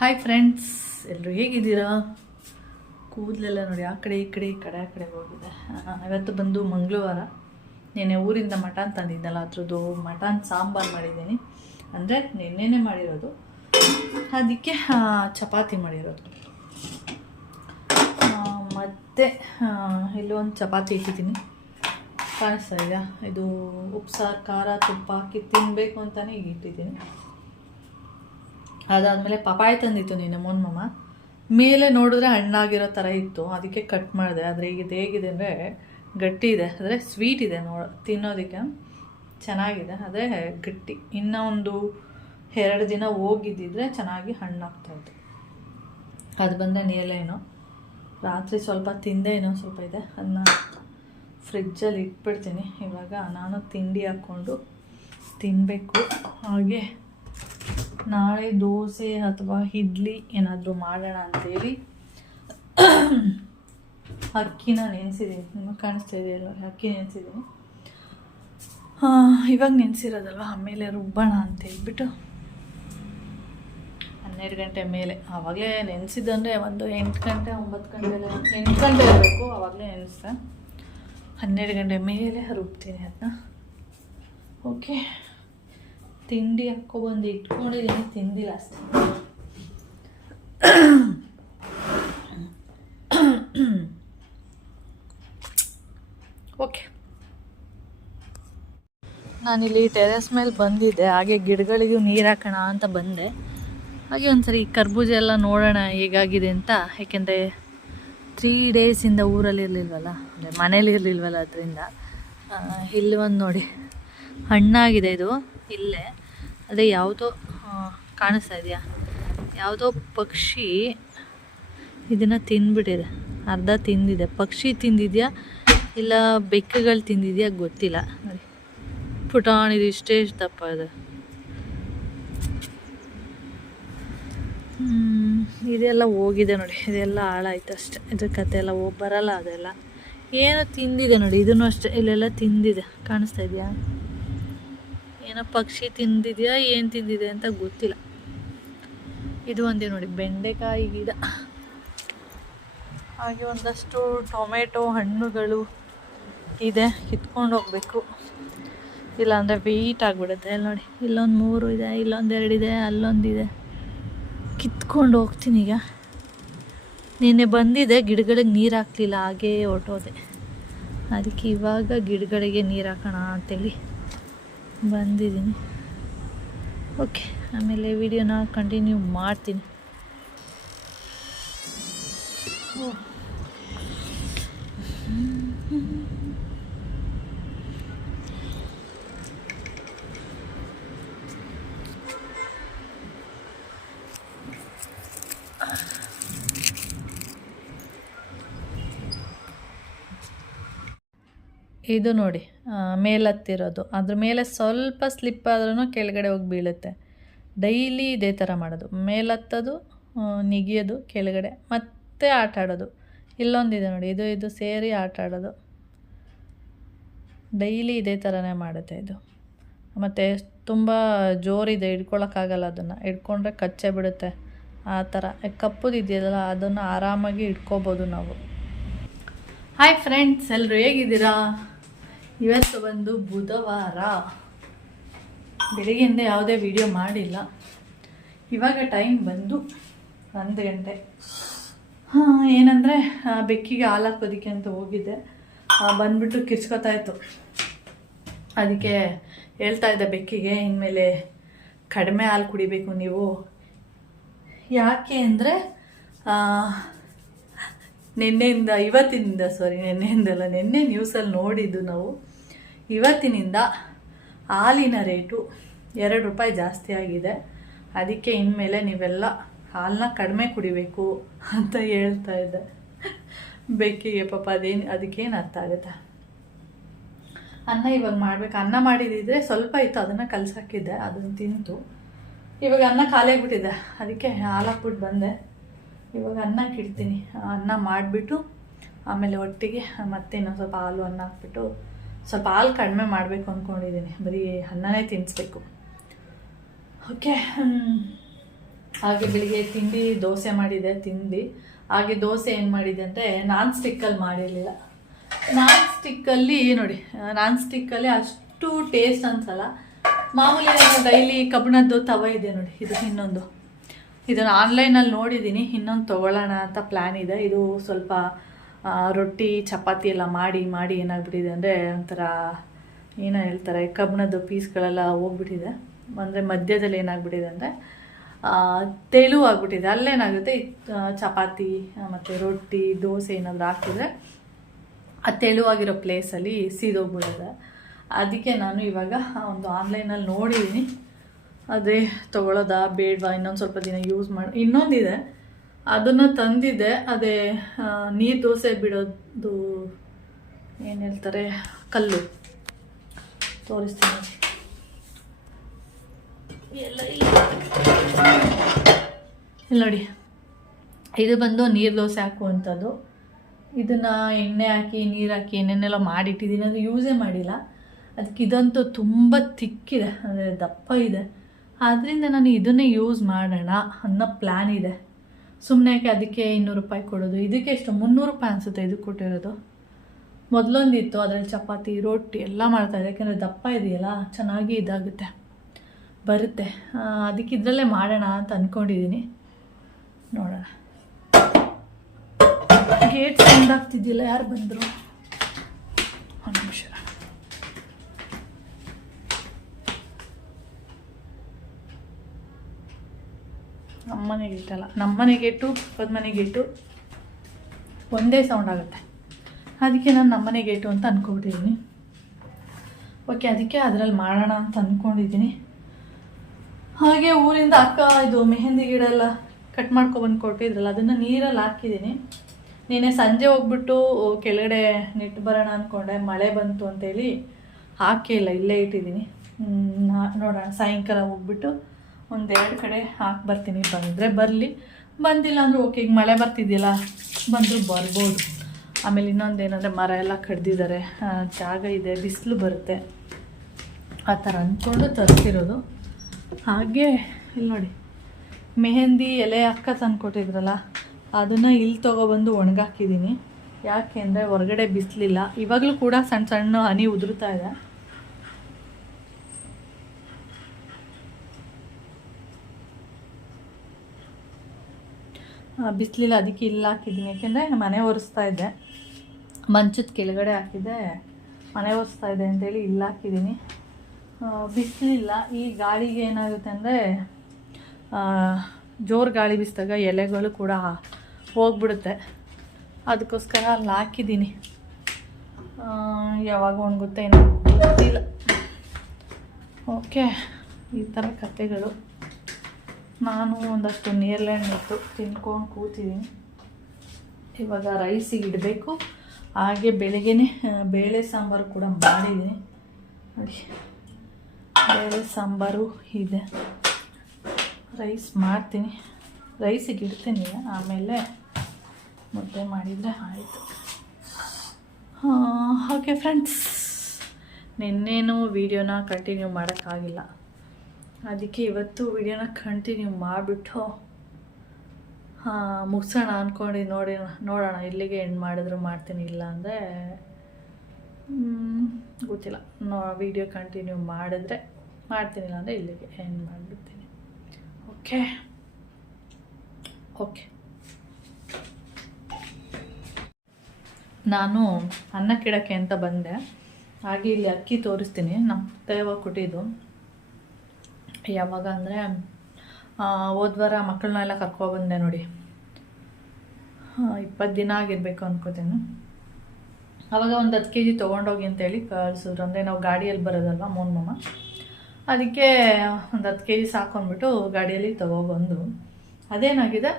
Hi friends ಎಲ್ಲರೂ ಹೇಗಿದ್ದೀರಾ? ಕೂದಲೆಲ್ಲ ನೋಡಿ ಆ ಕಡೆ, ಈ ಕಡೆ ಈ ಕಡೆ, ಆ ಕಡೆ ಹೋಗಿದೆ. ಇವತ್ತು ಬಂದು ಮಂಗಳವಾರ. ನೆನೆ ಊರಿಂದ ಮಟನ್ ತಂದಿದ್ದಲ್ಲ, ಅದ್ರದ್ದು ಮಟನ್ ಸಾಂಬಾರು ಮಾಡಿದ್ದೀನಿ. ಅಂದರೆ ನೆನ್ನೆನೇ ಮಾಡಿರೋದು. ಅದಕ್ಕೆ ಚಪಾತಿ ಮಾಡಿರೋದು. ಮತ್ತು ಇಲ್ಲೊಂದು ಚಪಾತಿ ಇಟ್ಟಿದ್ದೀನಿ. ಕಾಣಿಸ್ತಾ ಇದೆಯಾ? ಇದು ಉಪ್ಸಾರು, ಖಾರ, ತುಪ್ಪ ಹಾಕಿ ತಿನ್ನಬೇಕು ಅಂತಲೇ ಈಗ ಇಟ್ಟಿದ್ದೀನಿ. ಅದಾದಮೇಲೆ ಪಪಾಯ ತಂದಿತ್ತು ನೀನು ಮೊನ್ಮಮ್ಮ ಮೇಲೆ ನೋಡಿದ್ರೆ ಹಣ್ಣಾಗಿರೋ ಥರ ಇತ್ತು. ಅದಕ್ಕೆ ಕಟ್ ಮಾಡಿದೆ. ಆದರೆ ಈಗ ಇದು ಹೇಗಿದೆ ಅಂದರೆ ಗಟ್ಟಿ ಇದೆ. ಅಂದರೆ ಸ್ವೀಟ್ ಇದೆ ನೋಡ, ತಿನ್ನೋದಕ್ಕೆ. ಚೆನ್ನಾಗಿದೆ. ಅದೇ ಗಟ್ಟಿ. ಇನ್ನೂ ಒಂದು ಎರಡು ದಿನ ಹೋಗಿದ್ದಿದ್ರೆ ಚೆನ್ನಾಗಿ ಹಣ್ಣಾಗ್ತಾಯಿತ್ತು ಅದು ಬಂದರೆ ನೀಲೇನು ರಾತ್ರಿ ಸ್ವಲ್ಪ ತಿಂದೆ ಏನೋ ಸ್ವಲ್ಪ ಇದೆ. ಅದನ್ನ ಫ್ರಿಜ್ಜಲ್ಲಿ ಇಟ್ಬಿಡ್ತೀನಿ. ಇವಾಗ ನಾನು ತಿಂಡಿ ಹಾಕ್ಕೊಂಡು ತಿನ್ನಬೇಕು ಹಾಗೆ ನಾಳೆ ದೋಸೆ ಅಥವಾ ಇಡ್ಲಿ ಏನಾದರೂ ಮಾಡೋಣ ಅಂತೇಳಿ ಅಕ್ಕಿನ ನೆನೆಸಿದ್ದೀನಿ. ನಿಮಗೆ ಕಾಣಿಸ್ತಾ ಇದೆಯಲ್ಲ ಅಕ್ಕಿ ನೆನೆಸಿದ್ದೀನಿ. ಇವಾಗ ನೆನೆಸಿರೋದಲ್ವ? ಆಮೇಲೆ ರುಬ್ಬೋಣ ಅಂತ ಹೇಳ್ಬಿಟ್ಟು. ಹನ್ನೆರಡು ಗಂಟೆ ಮೇಲೆ. ಆವಾಗಲೇ ನೆನೆಸಿದ್ದಂದರೆ ಒಂದು ಎಂಟು ಗಂಟೆ, ಒಂಬತ್ತು ಗಂಟೆ ಎಂಟು ಗಂಟೆ ಇರಬೇಕು, ಆವಾಗಲೇ ನೆನೆಸ್ತಾ ಹನ್ನೆರಡು ಗಂಟೆ ಮೇಲೆ ರುಬ್ತೀನಿ ಅದನ್ನ ಓಕೆ. ತಿಂಡಿ ಹಾಕ್ಕೊಬಂದು ಇಟ್ಕೊಂಡಿದ್ದೀನಿ, ತಿಂದಿಲ್ಲ ಅಷ್ಟೇ. ಓಕೆ ನಾನಿಲ್ಲಿ ಟೆರೆಸ್ ಮೇಲೆ ಬಂದಿದ್ದೆ, ಹಾಗೆ ಗಿಡಗಳಿಗೂ ನೀರು ಹಾಕೋಣ ಅಂತ ಬಂದೆ. ಹಾಗೆ ಒಂದ್ಸರಿ ಕರ್ಬೂಜ ಎಲ್ಲ ನೋಡೋಣ ಹೇಗಾಗಿದೆ ಅಂತ ಯಾಕೆಂದರೆ ತ್ರೀ ಡೇಸಿಂದ ಊರಲ್ಲಿ ಇರಲಿಲ್ವಲ್ಲ, ಅಂದರೆ ಮನೇಲಿ ಇರಲಿಲ್ವಲ್ಲ ಅದರಿಂದ. ಇಲ್ಲಿ ಒಂದು ನೋಡಿ, ಹಣ್ಣಾಗಿದೆ ಇದು, ಇಲ್ಲೇ. ಅದೇ ಯಾವುದೋ ಕಾಣಿಸ್ತಾ ಇದೆಯಾ? ಯಾವುದೋ ಪಕ್ಷಿ ಇದನ್ನು ತಿಂದ್ಬಿಟ್ಟಿದೆ. ಅರ್ಧ ತಿಂದಿದೆ. ಪಕ್ಷಿ ತಿಂದಿದೆಯಾ? ಇಲ್ಲ ಬೆಕ್ಕುಗಳು ತಿಂದಿದೆಯಾ? ಗೊತ್ತಿಲ್ಲ. ನೋಡಿ ಪುಟಾಣ್ ಇದು ಇಷ್ಟೇ ದಪ್ಪ ಇದೆ ಇದೆಲ್ಲ ಹೋಗಿದೆ ನೋಡಿ. ಇದೆಲ್ಲ ಹಾಳಾಯ್ತು ಅಷ್ಟೆ. ಇದ್ರ ಕತೆ ಎಲ್ಲ ಹೋಗಿ ಬರಲ್ಲ ಅದೆಲ್ಲ. ಏನೋ ತಿಂದಿದೆ ನೋಡಿ. ಇದನ್ನು ಅಷ್ಟೇ. ಇಲ್ಲೆಲ್ಲ ತಿಂದಿದೆ. ಕಾಣಿಸ್ತಾ ಇದೆಯಾ? ಏನೋ ಪಕ್ಷಿ ತಿಂದಿದೆಯಾ, ಏನು ತಿಂದಿದೆ ಅಂತ ಗೊತ್ತಿಲ್ಲ. ಇದು ಒಂದೇ ನೋಡಿ, ಬೆಂಡೆಕಾಯಿ ಗಿಡ. ಹಾಗೆ ಒಂದಷ್ಟು ಟೊಮೆಟೊ ಹಣ್ಣುಗಳು ಇದೆ, ಕಿತ್ಕೊಂಡು ಹೋಗ್ಬೇಕು. ಇಲ್ಲಾಂದರೆ ವೆಯ್ಟ್ ಆಗಿಬಿಡುತ್ತೆ. ಅಲ್ಲಿ ನೋಡಿ, ಇಲ್ಲೊಂದು ಮೂರು ಇದೆ, ಇಲ್ಲೊಂದು ಎರಡಿದೆ ಅಲ್ಲೊಂದಿದೆ ಕಿತ್ಕೊಂಡು ಹೋಗ್ತೀನಿ ಈಗ. ನಿನ್ನೆ ಬಂದಿದೆ, ಗಿಡಗಳಿಗೆ ನೀರು ಹಾಕ್ಲಿಲ್ಲ, ಹಾಗೇ ಹೊರ್ಟೋದೆ. ಅದಕ್ಕೆ ಇವಾಗ ಗಿಡಗಳಿಗೆ ನೀರು ಹಾಕೋಣ ಅಂತೇಳಿ. ಬಂದಿದ್ದೀನಿ. ಓಕೆ ಆಮೇಲೆ ವಿಡಿಯೋನ ಕಂಟಿನ್ಯೂ ಮಾಡ್ತೀನಿ. ಇದು ನೋಡಿ ಮೇಲತ್ತಿರೋದು. ಅದ್ರ ಮೇಲೆ ಸ್ವಲ್ಪ ಸ್ಲಿಪ್ ಆದ್ರೂ ಕೆಳಗಡೆ ಹೋಗಿ ಬೀಳುತ್ತೆ. ಡೈಲಿ ಇದೇ ಥರ ಮಾಡೋದು. ಮೇಲತ್ತದು ನಿಗಿಯೋದು, ಕೆಳಗಡೆ ಮತ್ತೆ ಆಟ ಆಡೋದು. ಇಲ್ಲೊಂದಿದೆ ನೋಡಿ, ಇದು ಇದು ಸೇರಿ ಆಟ ಆಡೋದು. ಡೈಲಿ ಇದೇ ಥರನೇ ಮಾಡುತ್ತೆ ಇದು. ಮತ್ತು ತುಂಬ ಜೋರಿದೆ, ಹಿಡ್ಕೊಳಕ್ಕಾಗಲ್ಲ ಅದನ್ನು. ಹಿಡ್ಕೊಂಡ್ರೆ ಕಚ್ಚೆ ಬಿಡುತ್ತೆ. ಆ ಥರ. ಕಪ್ಪುದು ಇದೆಯಲ್ಲ, ಅದನ್ನು ಆರಾಮಾಗಿ ಇಟ್ಕೋಬೋದು ನಾವು. ಹಾಯ್ ಫ್ರೆಂಡ್ಸ್ ಎಲ್ಲರೂ ಹೇಗಿದ್ದೀರಾ? ಇವತ್ತು ಬಂದು ಬುಧವಾರ. ಬೆಳಿಗ್ಗೆಯಿಂದ ಯಾವುದೇ ವಿಡಿಯೋ ಮಾಡಿಲ್ಲ. ಇವಾಗ ಟೈಮ್ ಬಂದು ಒಂದು ಗಂಟೆ. ಹಾಂ, ಏನಂದರೆ ಬೆಕ್ಕಿಗೆ ಹಾಲು ಹಾಕೋದಕ್ಕೆ ಅಂತ ಹೋಗಿದ್ದೆ. ಬಂದುಬಿಟ್ಟು ಕಿರ್ಚ್ಕೊತಾ ಇತ್ತು. ಅದಕ್ಕೆ ಹೇಳ್ತಾ ಇದ್ದೆ ಬೆಕ್ಕಿಗೆ, ಇನ್ಮೇಲೆ ಕಡಿಮೆ ಹಾಲು ಕುಡಿಬೇಕು ನೀವು. ಯಾಕೆ ಅಂದರೆ ನಿನ್ನೆಯಿಂದ ಇವತ್ತಿನಿಂದ ಸಾರಿ ನಿನ್ನೆಯಿಂದಲ್ಲ, ನಿನ್ನೆ ನ್ಯೂಸಲ್ಲಿ ನೋಡಿದ್ದು ನಾವು. ಇವತ್ತಿನಿಂದ ಹಾಲಿನ ರೇಟು ಎರಡು ರೂಪಾಯಿ ಜಾಸ್ತಿ ಆಗಿದೆ. ಅದಕ್ಕೆ ಇನ್ಮೇಲೆ ನೀವೆಲ್ಲ ಹಾಲನ್ನ ಕಡಿಮೆ ಕುಡಿಬೇಕು ಅಂತ ಹೇಳ್ತಾ ಇದ್ದೆ. ಬೆಕ್ಕಿಗೆ ಪಾಪ ಅದೇನು ಅದಕ್ಕೇನು ಅರ್ಥ ಆಗುತ್ತೆ? ಅನ್ನ ಇವಾಗ ಮಾಡಬೇಕು. ಅನ್ನ ಮಾಡಿದಿದ್ರೆ ಸ್ವಲ್ಪ ಇತ್ತು, ಅದನ್ನು ಕಲ್ಸಾಕಿದ್ದೆ, ಅದನ್ನು ತಿಂತು ಇವಾಗ ಅನ್ನ ಖಾಲಿ ಅದಕ್ಕೆ ಹಾಲು ಹಾಕ್ಬಿಟ್ಟು ಬಂದೆ. ಇವಾಗ ಅನ್ನಕ್ಕೆ ಇಡ್ತೀನಿ ಅನ್ನ ಮಾಡಿಬಿಟ್ಟು ಆಮೇಲೆ ಒಟ್ಟಿಗೆ ಮತ್ತೆ ಇನ್ನೊಂದು ಸ್ವಲ್ಪ ಹಾಲು ಅನ್ನ ಹಾಕ್ಬಿಟ್ಟು ಸ್ವಲ್ಪ ಹಾಲು ಕಡಿಮೆ ಮಾಡಬೇಕು ಅಂದ್ಕೊಂಡಿದ್ದೀನಿ ಬರೀ ಅನ್ನನೇ ತಿನ್ನಿಸ್ಬೇಕು ಓಕೆ ಹಾಗೆ ಬೆಳಿಗ್ಗೆ ತಿಂಡಿ, ದೋಸೆ ಮಾಡಿದೆ ತಿಂಡಿ ಹಾಗೆ ದೋಸೆ ಏನು ಮಾಡಿದೆ ಅಂದರೆ ನಾನ್ ಸ್ಟಿಕ್ಕಲ್ಲಿ ಮಾಡಿರಲಿಲ್ಲ. ನಾನ್ ಸ್ಟಿಕ್ಕಲ್ಲಿ ನೋಡಿ, ನಾನ್ ಸ್ಟಿಕ್ಕಲ್ಲಿ ಅಷ್ಟು ಟೇಸ್ಟ್ ಅನ್ಸಲ್ಲ. ಮಾಮೂಲಿ ಡೈಲಿ ಕಬ್ಬಿಣದ್ದು ತವ ಇದೆ ನೋಡಿ, ಇದು ಇನ್ನೊಂದು. ಇದನ್ನು ಆನ್ಲೈನಲ್ಲಿ ನೋಡಿದ್ದೀನಿ ಇನ್ನೊಂದು ತೊಗೊಳ್ಳೋಣ ಅಂತ ಪ್ಲ್ಯಾನ್ ಇದೆ. ಇದು ಸ್ವಲ್ಪ ರೊಟ್ಟಿ, ಚಪಾತಿ ಎಲ್ಲ ಮಾಡಿ ಮಾಡಿ ಏನಾಗ್ಬಿಟ್ಟಿದೆ ಅಂದರೆ ಒಂಥರ ಏನೋ ಹೇಳ್ತಾರೆ, ಕಬ್ಬಣದ ಪೀಸ್ಗಳೆಲ್ಲ ಹೋಗ್ಬಿಟ್ಟಿದೆ. ಅಂದರೆ ಮಧ್ಯದಲ್ಲಿ ಏನಾಗ್ಬಿಟ್ಟಿದೆ ಅಂದರೆ ತೆಳು ಆಗ್ಬಿಟ್ಟಿದೆ. ಅಲ್ಲೇನಾಗುತ್ತೆ ಚಪಾತಿ ಮತ್ತು ರೊಟ್ಟಿ, ದೋಸೆ ಏನಾದರೂ ಹಾಕಿದ್ರೆ ಆ ತೆಳುವಾಗಿರೋ ಪ್ಲೇಸಲ್ಲಿ ಸೀದೋಗ್ಬಿಟ್ಟಿದೆ. ಅದಕ್ಕೆ ನಾನು ಇವಾಗ ಒಂದು ಆನ್ಲೈನಲ್ಲಿ ನೋಡಿದ್ದೀನಿ. ಅದೇ ತೊಗೊಳೋದಾ ಬೇಡವಾ, ಇನ್ನೊಂದು ಸ್ವಲ್ಪ ದಿನ ಯೂಸ್ ಮಾಡಿ. ಇನ್ನೊಂದಿದೆ. ಅದನ್ನು ತಂದಿದ್ದೆ ಅದೇ ನೀರು ದೋಸೆ ಬಿಡೋದು ಏನು ಹೇಳ್ತಾರೆ ಕಲ್ಲು. ತೋರಿಸ್ತೀನಿ. ಎಲ್ಲ ಇಲ್ಲ. ಇಲ್ಲಿ ನೋಡಿ. ಇದು ಬಂದು ನೀರು ದೋಸೆ ಹಾಕುವಂಥದ್ದು. ಇದನ್ನು ಎಣ್ಣೆ ಹಾಕಿ ನೀರು ಹಾಕಿ ಏನೇನೆಲ್ಲ ಮಾಡಿಟ್ಟಿದ್ದೀನಿ. ಅದು ಯೂಸೇ ಮಾಡಿಲ್ಲ. ಅದಕ್ಕೆ ಇದಂತೂ ತುಂಬ ತಿಕ್ಕಿದೆ. ಅಂದರೆ ದಪ್ಪ ಇದೆ. ಆದ್ದರಿಂದ ನಾನು ಇದನ್ನೇ ಯೂಸ್ ಮಾಡೋಣ ಅನ್ನೋ ಪ್ಲ್ಯಾನ್ ಇದೆ. ಸುಮ್ಮನೆ ಯಾಕೆ ಅದಕ್ಕೆ ಇನ್ನೂರು ರೂಪಾಯಿ ಕೊಡೋದು. ಇದಕ್ಕೆ ಎಷ್ಟು? ಮುನ್ನೂರು ರೂಪಾಯಿ ಅನಿಸುತ್ತೆ ಇದಕ್ಕೆ ಕೊಟ್ಟಿರೋದು. ಮೊದಲೊಂದಿತ್ತು, ಅದರಲ್ಲಿ ಚಪಾತಿ ರೊಟ್ಟಿ ಎಲ್ಲ ಮಾಡ್ತಾಯಿದ್ದೆ ಯಾಕೆಂದರೆ ದಪ್ಪ ಇದೆಯಲ್ಲ, ಚೆನ್ನಾಗಿ ಇದಾಗುತ್ತೆ, ಬರುತ್ತೆ. ಅದಕ್ಕೆ ಇದರಲ್ಲೇ ಮಾಡೋಣ ಅಂತ ಅಂದ್ಕೊಂಡಿದ್ದೀನಿ ನೋಡೋಣ. ಗೇಟ್ ಸೌಂಡ್ ಆಗ್ತಿದ್ದಿಲ್ಲ ಯಾರು ಬಂದರು? ಒಂದು ನಿಮಿಷ. ನಮ್ಮನೆ ಗೇಟ್ ಅಲ್ಲ ನಮ್ಮನೆ ಗೇಟು ಪಕ್ಕದ ಮನೆ ಗೇಟು ಒಂದೇ ಸೌಂಡ್ ಆಗುತ್ತೆ. ಅದಕ್ಕೆ ನಾನು ನಮ್ಮನೆ ಗೇಟು ಅಂತ ಅಂದ್ಕೊಬಿಟ್ಟಿದ್ದೀನಿ ಓಕೆ ಅದಕ್ಕೆ ಅದರಲ್ಲಿ ಮಾಡೋಣ ಅಂತ ಅಂದ್ಕೊಂಡಿದ್ದೀನಿ ಹಾಗೆ ಊರಿಂದ ಅಕ್ಕ, ಇದು ಮೆಹಂದಿ ಗಿಡ ಎಲ್ಲ ಕಟ್ ಮಾಡ್ಕೊಬಂದು ಕೊಟ್ಟಿದ್ರಲ್ಲ, ಅದನ್ನು ನೀರಲ್ಲಿ ಹಾಕಿದ್ದೀನಿ ನಿನ್ನೆ ಸಂಜೆ ಹೋಗ್ಬಿಟ್ಟು ಕೆಳಗಡೆ ನೆಟ್ಟು ಬರೋಣ ಅಂದ್ಕೊಂಡೆ ಮಳೆ ಬಂತು ಅಂತೇಳಿ ಹಾಕಿಲ್ಲ ಇಲ್ಲ ಇಟ್ಟಿದ್ದೀನಿ ನೋಡೋಣ, ಸಾಯಂಕಾಲ ಹೋಗ್ಬಿಟ್ಟು ಒಂದೆರಡು ಕಡೆ ಹಾಕಿ ಬರ್ತೀನಿ ಬಂದರೆ ಬರಲಿ. ಬಂದಿಲ್ಲ ಅಂದ್ರೆ ಓಕೆ ಈಗ ಮಳೆ ಬರ್ತಿದೆಯಲ್ಲ, ಬಂದರೂ ಬರ್ಬೋದು. ಆಮೇಲೆ ಇನ್ನೊಂದು ಏನಂದರೆ ಮರ ಎಲ್ಲ ಕಡ್ದಿದ್ದಾರೆ. ಜಾಗ ಇದೆ, ಬಿಸಿಲು ಬರುತ್ತೆ. ಆ ಥರ ಅಂದ್ಕೊಂಡು ತರಿಸಿರೋದು. ಹಾಗೆ ಇಲ್ಲಿ ನೋಡಿ. ಮೆಹಂದಿ ಎಲೆ ಅಕ್ಕ ತಂದುಕೊಟ್ಟಿದ್ರಲ್ಲ, ಅದನ್ನು ಇಲ್ಲಿ ತೊಗೊಬಂದು ಒಣಗಾಕಿದ್ದೀನಿ. ಯಾಕೆ ಅಂದರೆ ಹೊರಗಡೆ ಬಿಸಿಲಿಲ್ಲ. ಇವಾಗಲೂ ಕೂಡ ಸಣ್ಣ ಸಣ್ಣ ಹನಿ ಉದುರ್ತಾ ಇದೆ. ಬಿಸಿಲಿಲ್ಲ ಅದಕ್ಕೆ ಇಲ್ಲ ಹಾಕಿದ್ದೀನಿ. ಯಾಕೆಂದರೆ ಮನೆ ಒರೆಸ್ತಾ ಇದ್ದೆ. ಮಂಚದ ಕೆಳಗಡೆ ಹಾಕಿದ್ದೆ. ಮನೆ ಒರೆಸ್ತಾ ಇದೆ ಅಂತೇಳಿ ಇಲ್ಲ ಹಾಕಿದ್ದೀನಿ. ಬಿಸಿಲಿಲ್ಲ ಈ ಗಾಳಿಗೆ ಏನಾಗುತ್ತೆ ಅಂದರೆ ಜೋರು ಗಾಳಿ ಬಿಸಿದಾಗ ಎಲೆಗಳು ಕೂಡ ಹೋಗ್ಬಿಡುತ್ತೆ. ಅದಕ್ಕೋಸ್ಕರ ಅಲ್ಲಿ ಹಾಕಿದ್ದೀನಿ. ಯಾವಾಗ ಒಣಗುತ್ತೆ ಏನೋ ಗೊತ್ತಿಲ್ಲ. ಓಕೆ. ಈ ಥರ ಕತೆಗಳು ನಾನು ಒಂದಷ್ಟು ನೀರ್ಲೆಣ್ಣೆ ಇತ್ತು ತಿನ್ಕೊಂಡು ಕೂತಿದ್ದೀನಿ ಇವಾಗ ರೈಸಿಗೆ ಇಡಬೇಕು. ಹಾಗೆ ಬೆಳಗ್ಗೆ ಬೇಳೆ ಸಾಂಬಾರು ಕೂಡ ಮಾಡಿದ್ದೀನಿ ನೋಡಿ, ಬೇಳೆ ಸಾಂಬಾರು ಇದೆ. ರೈಸ್ ಮಾಡ್ತೀನಿ. ರೈಸಿಗೆ ಇಡ್ತೀನಿ. ಆಮೇಲೆ ಮುದ್ದೆ ಮಾಡಿದರೆ ಆಯಿತು. ಓಕೆ ಫ್ರೆಂಡ್ಸ್ ನಿನ್ನೇನು ವೀಡಿಯೋನ ಕಂಟಿನ್ಯೂ ಮಾಡೋಕ್ಕಾಗಿಲ್ಲ. ಅದಕ್ಕೆ ಇವತ್ತು ವಿಡಿಯೋನ ಕಂಟಿನ್ಯೂ ಮಾಡಿಬಿಟ್ಟು ಮುಗಿಸೋಣ ಅಂದ್ಕೊಂಡು ನೋಡಿ, ನೋಡೋಣ ಇಲ್ಲಿಗೆ ಎಂಡ್ ಮಾಡಿದ್ರು, ಮಾಡ್ತೀನಿ ಇಲ್ಲ ಅಂದರೆ ಗೊತ್ತಿಲ್ಲ. ನೋ, ವಿಡಿಯೋ ಕಂಟಿನ್ಯೂ ಮಾಡಿದ್ರೆ, ಮಾಡ್ತೀನಿ ಇಲ್ಲ ಅಂದರೆ ಇಲ್ಲಿಗೆ ಎಂಡ್ ಮಾಡಿಬಿಡ್ತೀನಿ. ಓಕೆ? ಓಕೆ. ನಾನು ಅನ್ನ ಕಿಡಕ್ಕೆ ಅಂತ ಬಂದೆ. ಹಾಗೆ ಇಲ್ಲಿ ಅಕ್ಕಿ ತೋರಿಸ್ತೀನಿ. ನಮ್ಮ ತೇವ ಕೊಟ್ಟಿದ್ದು. ಯಾವಾಗ ಅಂದರೆ ಹೋದ್ವಾರ ಮಕ್ಕಳನ್ನೆಲ್ಲ ಕರ್ಕೊಬಂದೆ ನೋಡಿ. ಇಪ್ಪತ್ತು ದಿನ ಆಗಿರಬೇಕು ಅನ್ಕೋತೇನೆ. ಆವಾಗ ಒಂದು ಹತ್ತು ಕೆ ಜಿ ತೊಗೊಂಡೋಗಿ ಅಂತೇಳಿ ಕಳಿಸಿದ್ರು. ಅಂದರೆ ನಾವು ಗಾಡಿಯಲ್ಲಿ ಬರೋದಲ್ವ ಮೋನ್ ಮಾಮ. ಅದಕ್ಕೆ ಒಂದು ಹತ್ತು ಕೆ ಜಿ ಸಾಕೊಂಡ್ಬಿಟ್ಟು ಗಾಡಿಯಲ್ಲಿ ತೊಗೊಬಂದು. ಅದೇನಾಗಿದೆ?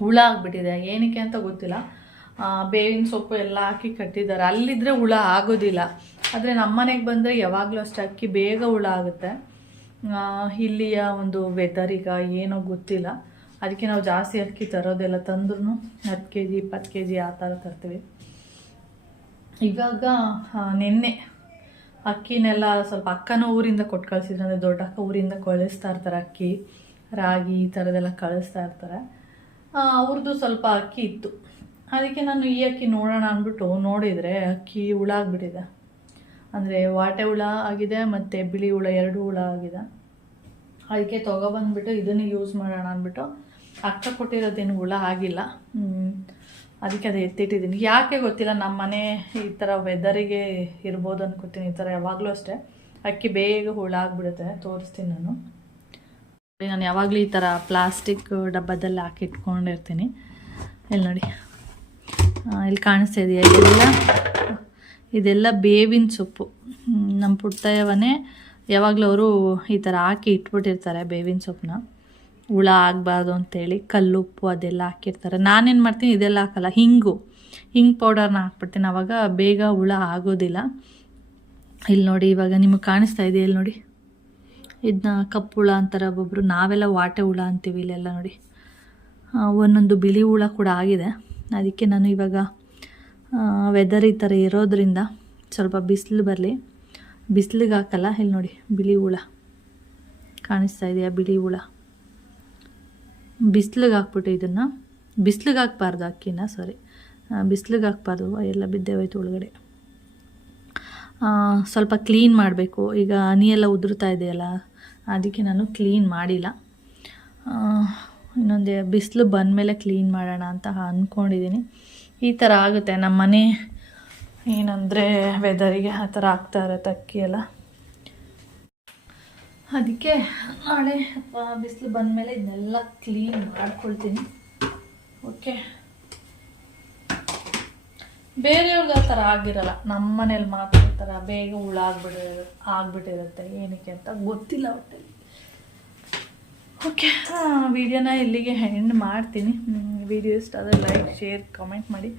ಹುಳ ಆಗಿಬಿಟ್ಟಿದೆ. ಏನಕ್ಕೆ ಅಂತ ಗೊತ್ತಿಲ್ಲ. ಬೇವಿನ ಸೊಪ್ಪು ಎಲ್ಲ ಹಾಕಿ ಕಟ್ಟಿದ್ದಾರೆ. ಅಲ್ಲಿದ್ದರೆ ಹುಳ ಆಗೋದಿಲ್ಲ. ಆದರೆ ನಮ್ಮನೆಗೆ ಬಂದರೆ ಯಾವಾಗಲೂ ಅಷ್ಟು. ಅಕ್ಕಿ ಬೇಗ ಹುಳ ಆಗುತ್ತೆ. ಇಲ್ಲಿಯ ಒಂದು ವೆದರಿಗ ಏನೋ ಗೊತ್ತಿಲ್ಲ. ಅದಕ್ಕೆ ನಾವು ಜಾಸ್ತಿ ಅಕ್ಕಿ ತರೋದೆಲ್ಲ ತಂದ್ರೂ ಹತ್ತು ಕೆ ಜಿ ಇಪ್ಪತ್ತು ಕೆ ಜಿ ಆ ಥರ ತರ್ತೀವಿ. ಇವಾಗ ನಿನ್ನೆ ಅಕ್ಕಿನೆಲ್ಲ ಸ್ವಲ್ಪ ಅಕ್ಕನ ಊರಿಂದ ಕೊಟ್ಟು ಕಳಿಸಿದ್ರು, ಅಂದರೆ ದೊಡ್ಡ ಅಕ್ಕ ಊರಿಂದ ಕಳಿಸ್ತಾ ಇರ್ತಾರೆ ಅಕ್ಕಿ, ರಾಗಿ ಈ ಥರದ್ದೆಲ್ಲ ಕಳಿಸ್ತಾ ಇರ್ತಾರೆ. ಅವ್ರದ್ದು ಸ್ವಲ್ಪ ಅಕ್ಕಿ ಇತ್ತು. ಅದಕ್ಕೆ ನಾನು ಈ ಅಕ್ಕಿ ನೋಡೋಣ ಅಂದ್ಬಿಟ್ಟು ನೋಡಿದರೆ ಅಕ್ಕಿ ಹುಳ ಆಗಿಬಿಟ್ಟಿದೆ ಅಂದರೆ ವಾಟೆ ಹುಳ ಆಗಿದೆ ಮತ್ತು ಬಿಳಿ ಹುಳ, ಎರಡು ಹುಳ ಆಗಿದೆ. ಅದಕ್ಕೆ ತೊಗೊಬಂದ್ಬಿಟ್ಟು ಇದನ್ನು ಯೂಸ್ ಮಾಡೋಣ ಅಂದ್ಬಿಟ್ಟು ಅಕ್ಕ ಕೊಟ್ಟಿರೋದೇನು ಹುಳ ಆಗಿಲ್ಲ. ಅದಕ್ಕೆ ಅದು ಎತ್ತಿಟ್ಟಿದ್ದೀನಿ. ಯಾಕೆ ಗೊತ್ತಿಲ್ಲ ನಮ್ಮ ಮನೆ ಈ ಥರ ವೆದರಿಗೆ ಇರ್ಬೋದು ಅನ್ಕೋತೀನಿ, ಈ ಥರ ಯಾವಾಗಲೂ ಅಷ್ಟೇ. ಅಕ್ಕಿ ಬೇಗ ಹುಳ ಆಗಿಬಿಡುತ್ತೆ, ತೋರಿಸ್ತೀನಿ ನಾನು. ನಾನು ಯಾವಾಗಲೂ ಈ ಥರ ಪ್ಲಾಸ್ಟಿಕ್ ಡಬ್ಬದಲ್ಲಿ ಹಾಕಿಟ್ಕೊಂಡಿರ್ತೀನಿ ಇಲ್ಲಿ ನೋಡಿ. ಇಲ್ಲಿ ಕಾಣಿಸ್ತಾ ಇದೆಯಾ ಇದೆಲ್ಲ? ಇದೆಲ್ಲ ಬೇವಿನ ಸೊಪ್ಪು. ನಮ್ಮ ಪುಟ್ಟಯವನೇ ಯಾವಾಗಲೂ ಅವರು ಈ ಥರ ಹಾಕಿ ಇಟ್ಬಿಟ್ಟಿರ್ತಾರೆ ಬೇವಿನ ಸೊಪ್ಪನ್ನ. ಹುಳ ಆಗಬಾರ್ದು ಅಂತೇಳಿ ಕಲ್ಲುಪ್ಪು ಅದೆಲ್ಲ ಹಾಕಿರ್ತಾರೆ. ನಾನೇನು ಮಾಡ್ತೀನಿ, ಇದೆಲ್ಲ ಹಾಕಲ್ಲ, ಹಿಂಗು. ಹಿಂಗೆ ಪೌಡರ್ನ ಹಾಕ್ಬಿಡ್ತೀನಿ. ಆವಾಗ ಬೇಗ ಹುಳ ಆಗೋದಿಲ್ಲ. ಇಲ್ಲಿ ನೋಡಿ, ಇವಾಗ ನಿಮಗೆ ಕಾಣಿಸ್ತಾ ಇದೆ ಇಲ್ಲಿ ನೋಡಿ? ಇದನ್ನ ಕಪ್ಪು ಹುಳ ಅಂತಾರೆ ಒಬ್ಬೊಬ್ರು ನಾವೆಲ್ಲ ವಾಟೆ ಹುಳ ಅಂತೀವಿ ಇಲ್ಲೆಲ್ಲ ನೋಡಿ. ಒಂದೊಂದು ಬಿಳಿ ಹುಳ ಕೂಡ ಆಗಿದೆ. ಅದಕ್ಕೆ ನಾನು ಇವಾಗ ವೆದರ್ ಈ ಥರ ಇರೋದ್ರಿಂದ ಸ್ವಲ್ಪ ಬಿಸಿಲು ಬರಲಿ. ಬಿಸಿಲಿಗೆ ಹಾಕಲ್ಲ ಇಲ್ಲಿ ನೋಡಿ, ಬಿಳಿ ಹುಳ. ಕಾಣಿಸ್ತಾ ಇದೆಯಾ ಬಿಳಿ ಹುಳ? ಬಿಸಿಲಿಗೆ ಹಾಕ್ಬಿಟ್ಟು ಇದನ್ನು. ಬಿಸಿಲಿಗೆ ಹಾಕ್ಬಾರ್ದು ಅಕ್ಕಿನ ಸಾರಿ ಬಿಸಿಲಿಗೆ ಹಾಕ್ಬಾರ್ದು, ಎಲ್ಲ ಬಿದ್ದೇ ಹೋಯ್ತು ಒಳಗಡೆ ಸ್ವಲ್ಪ ಕ್ಲೀನ್ ಮಾಡಬೇಕು. ಈಗ ಹನಿ ಎಲ್ಲ ಉದುರ್ತಾ ಇದೆಯಲ್ಲ, ಅದಕ್ಕೆ ನಾನು ಕ್ಲೀನ್ ಮಾಡಿಲ್ಲ. ಇನ್ನೊಂದು, ಬಿಸಿಲು ಬಂದಮೇಲೆ ಕ್ಲೀನ್ ಮಾಡೋಣ ಅಂತ ಅಂದ್ಕೊಂಡಿದ್ದೀನಿ ಈ ಥರ ಆಗುತ್ತೆ ನಮ್ಮ ಮನೆ. ಏನಂದರೆ ವೆದರಿಗೆ ಆ ಥರ ಆಗ್ತಾ ಇರುತ್ತೆ ಅಕ್ಕಿ ಎಲ್ಲ. ಅದಕ್ಕೆ ನಾಳೆ ಬಿಸಿಲು ಬಂದಮೇಲೆ ಇದನ್ನೆಲ್ಲ ಕ್ಲೀನ್ ಮಾಡ್ಕೊಳ್ತೀನಿ. ಓಕೆ ಬೇರೆಯವ್ರಿಗೆ ಆ ಥರ ಆಗಿರಲ್ಲ. ನಮ್ಮ ಮನೇಲಿ ಮಾತ್ರ ಆ ಥರ ಬೇಗ ಹುಳ ಆಗ್ಬಿಟ್ಟಿರುತ್ತೆ. ಏನಕ್ಕೆ ಅಂತ ಗೊತ್ತಿಲ್ಲ ಒಟ್ಟಲ್ಲಿ ಓಕೆ ವಿಡಿಯೋನ ಇಲ್ಲಿಗೆ ಹೆಂಡ್ ಮಾಡ್ತೀನಿ. ವಿಡಿಯೋ ಇಷ್ಟ ಆದರೆ ಲೈಕ್ ಶೇರ್ ಕಮೆಂಟ್ ಮಾಡಿ.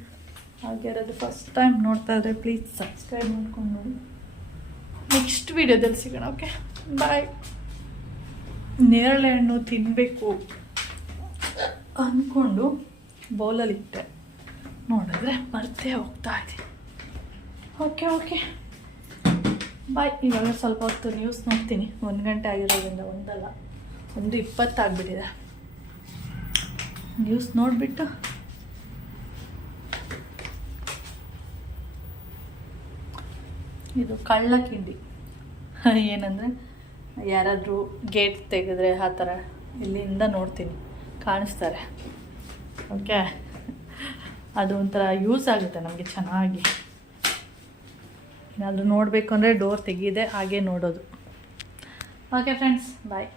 ಹಾಗೆ ಯಾರಾದರೂ ಫಸ್ಟ್ ಟೈಮ್ ನೋಡ್ತಾ ಇದ್ರೆ ಪ್ಲೀಸ್ ಸಬ್ಸ್ಕ್ರೈಬ್ ಮಾಡ್ಕೊಂಡು ನೋಡಿ. ನೆಕ್ಸ್ಟ್ ವಿಡಿಯೋದಲ್ಲಿ ಸಿಗೋಣ ಓಕೆ ಬಾಯ್ ನೇರಳೆ ಹಣ್ಣು ತಿನ್ನಬೇಕು ಅಂದ್ಕೊಂಡು ಬೌಲಲ್ಲಿ ಇಟ್ಟೆ. ನೋಡಿದ್ರೆ ಮರ್ತೇ ಹೋಗ್ತಾ ಇದ್ದೀನಿ ಓಕೆ ಓಕೆ ಬಾಯ್ ಇವಾಗ ಸ್ವಲ್ಪ ಹೊತ್ತು ನ್ಯೂಸ್ ನೋಡ್ತೀನಿ. ಒಂದು ಗಂಟೆ ಆಗಿರೋದ್ರಿಂದ ಒಂದಲ್ಲ. ಒಂದು ಇಪ್ಪತ್ತಾಗ್ಬಿಟ್ಟಿದೆ. ನ್ಯೂಸ್ ನೋಡಿಬಿಟ್ಟು. ಇದು ಕಳ್ಳ ಕಿಂಡಿ ಏನಂದರೆ, ಯಾರಾದರೂ ಗೇಟ್ ತೆಗೆದ್ರೆ ಆ ಥರ ಇಲ್ಲಿಂದ ನೋಡ್ತೀನಿ. ಕಾಣಿಸ್ತಾರೆ. ಓಕೆ ಅದು ಒಂಥರ ಯೂಸ್ ಆಗುತ್ತೆ ನಮಗೆ ಚೆನ್ನಾಗಿ. ಏನಾದರೂ ನೋಡಬೇಕು ಅಂದರೆ ಡೋರ್ ತೆಗೀದೆ ಹಾಗೆ ನೋಡೋದು. Okay friends bye